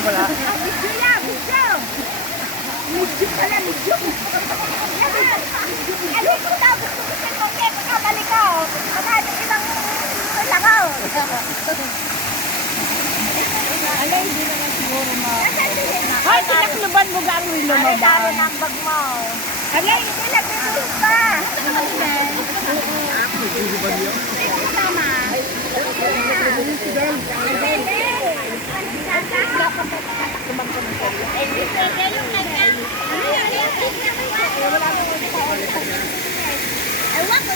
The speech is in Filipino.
Wala. Medyo yan, medyo. Medyo pala, medyo. Ano ito daw, gusto ko sa kongke, pagkabalik ka. Pagkabalik ilang langaw. Ala, hindi naman siguro Ay, tinakluban mo ga ang rilo mo ba? Ay, ng bag mo. Ala, hindi nagbibuhos pa. Tama. Ewan ko,